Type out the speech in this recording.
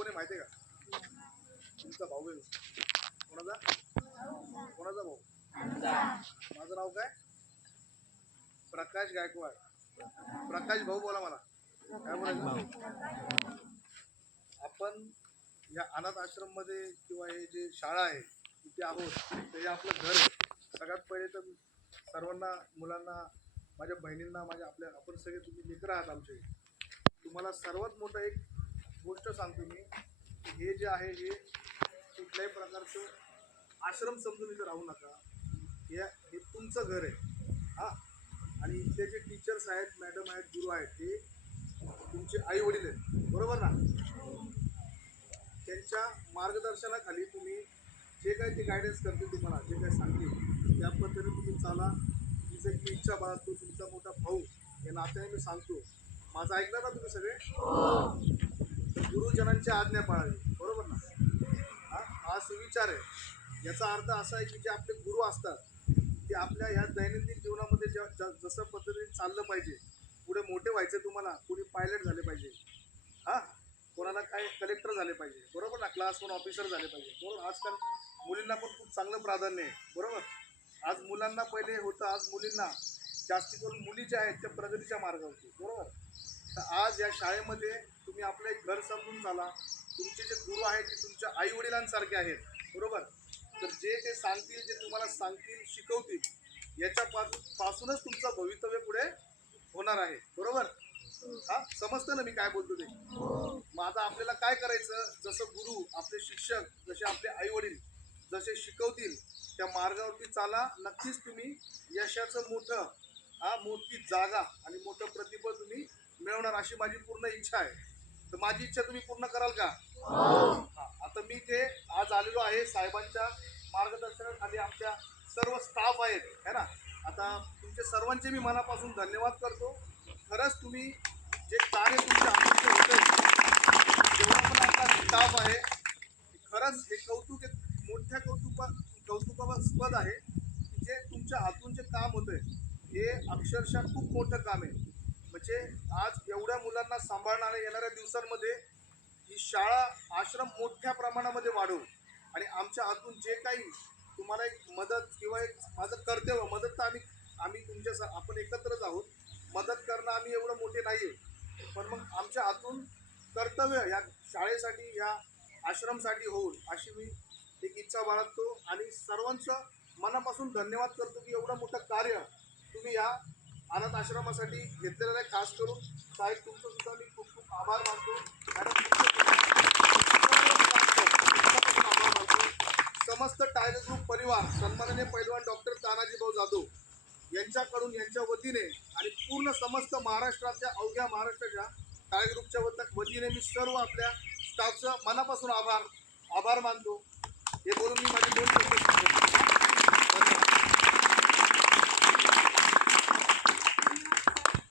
कोण आहे माहिती आहे का? तुमचा भाऊ आहे. कोणाचा? कोणाचा भाऊ? माझं नाव काय? प्रकाश गायकवाड. प्रकाश भाऊ बोला मला. काय बोलायचं? आपण या अनाथ आश्रममध्ये किंवा हे जे शाळा आहे तिथे आहोत. ते आपलं घर आहे सगळ्यात पहिले तर सर्वांना मुलांना माझ्या बहिणींना माझ्या आपल्या आपण सगळे तुम्ही मित्र आहात आमचे. तुम्हाला सर्वात मोठं एक गोष्ट सांगतो मी हे जे आहे हे कुठल्याही प्रकारचं आश्रम समजून इथं राहू नका. हे हे तुमचं घर आहे. हां? आणि इथले जे टीचर्स आहेत मॅडम आहेत गुरु आहेत ते तुमचे आई वडील आहेत. बरोबर ना? त्यांच्या मार्गदर्शनाखाली तुम्ही जे काही ते गायडन्स करते तुम्हाला जे काही सांगतील त्या पद्धतीने तुम्ही चाला. तिचं एक मी इच्छा बाळगतो तुमचा मोठा भाऊ या नात्याने मी सांगतो. माझं ऐकलं ना तुम्ही सगळे? गुरुजनांची आज्ञा पाळावी. बरोबर ना? हा? हा सुविचार आहे. याचा अर्थ असा आहे की जे आपले गुरु असतात ते आपल्या ह्या दैनंदिन जीवनामध्ये ज्या जसं पद्धतीने चाललं पाहिजे पुढे मोठे व्हायचे तुम्हाला कुणी पायलट झाले पाहिजे. हां? कोणाला काय कलेक्टर झाले पाहिजे. बरोबर ना? क्लास वन ऑफिसर झाले पाहिजे. बरोबर? आजकाल मुलींना पण खूप चांगलं प्राधान्य आहे. बरोबर? आज मुलांना पहिले होतं आज मुलींना जास्ती करून मुली ज्या आहेत त्या प्रगतीच्या मार्गावरती. बरोबर? तर आज या शाळेमध्ये तुम्ही आपलं एक घर समजून चाला तुमचे जे गुरु आहेत ते तुमच्या आईवडिलांसारखे आहेत. बरोबर? तर जे ते सांगतील जे तुम्हाला सांगतील शिकवतील याच्यापासून पासूनच तुमचं भवितव्य पुढे होणार आहे. बरोबर? हा? समजतं ना मी काय बोलतो ते? मग आता आपल्याला काय करायचं? जसं गुरु आपले शिक्षक जसे आपले आईवडील जसे शिकवतील त्या मार्गावरती चाला. नक्कीच तुम्ही यशाचं मोठं हा मोठी जागा आणि मोठं प्रतिफळ मिळवणार अशी माझी पूर्ण इच्छा आहे. तर माझी इच्छा तुम्ही पूर्ण कराल का? आता मी ते आज आलेलो आहे साहेबांच्या मार्गदर्शनाखाली आमच्या सर्व स्टाफ आहेत है ना? आता तुमचे सर्वांचे मी मनापासून धन्यवाद करतो. खरंच तुम्ही जे कार्य तुमच्या हातून होते जेवढा पण आपला स्टाफ आहे खरंच हे कौतुक एक मोठ्या कौतुका कौतुकास्पद आहे जे तुमच्या हातून जे काम होतं हे अक्षरशः खूप मोठं काम आहे. म्हणजे आज एवढ्या मुलांना सांभाळणाऱ्या येणाऱ्या दिवसांमध्ये ही शाळा आश्रम मोठ्या प्रमाणामध्ये वाढवू आणि आमच्या हातून जे काही तुम्हाला एक मदत किंवा एक माझं कर्तव्य मदत तर आम्ही आम्ही तुमच्या स- आपण एकत्रच आहोत. मदत करणं आम्ही एवढं मोठे नाही आहे पण मग आमच्या हातून कर्तव्य या शाळेसाठी या आश्रमसाठी होऊन अशी मी एक इच्छा बाळगतो. आणि सर्वांचं मनापासून धन्यवाद करतो की एवढं मोठं कार्य तुम्ही या अनाथ आश्रमासाठी घेतलेलं आहे. खास करून साहेब तुमचं सुद्धा मी खूप खूप आभार मानतो. समस्त टायगर ग्रुप परिवार सन्माननीय पैलवान डॉक्टर तानाजीभाऊ जाधव यांच्याकडून यांच्या वतीने आणि पूर्ण समस्त महाराष्ट्राच्या अवघ्या महाराष्ट्राच्या टायगर ग्रुपच्या वत- वतीने मी सर्व आपल्या स्टाफचं मनापासून आभार आभार मानतो. हे बोलून मी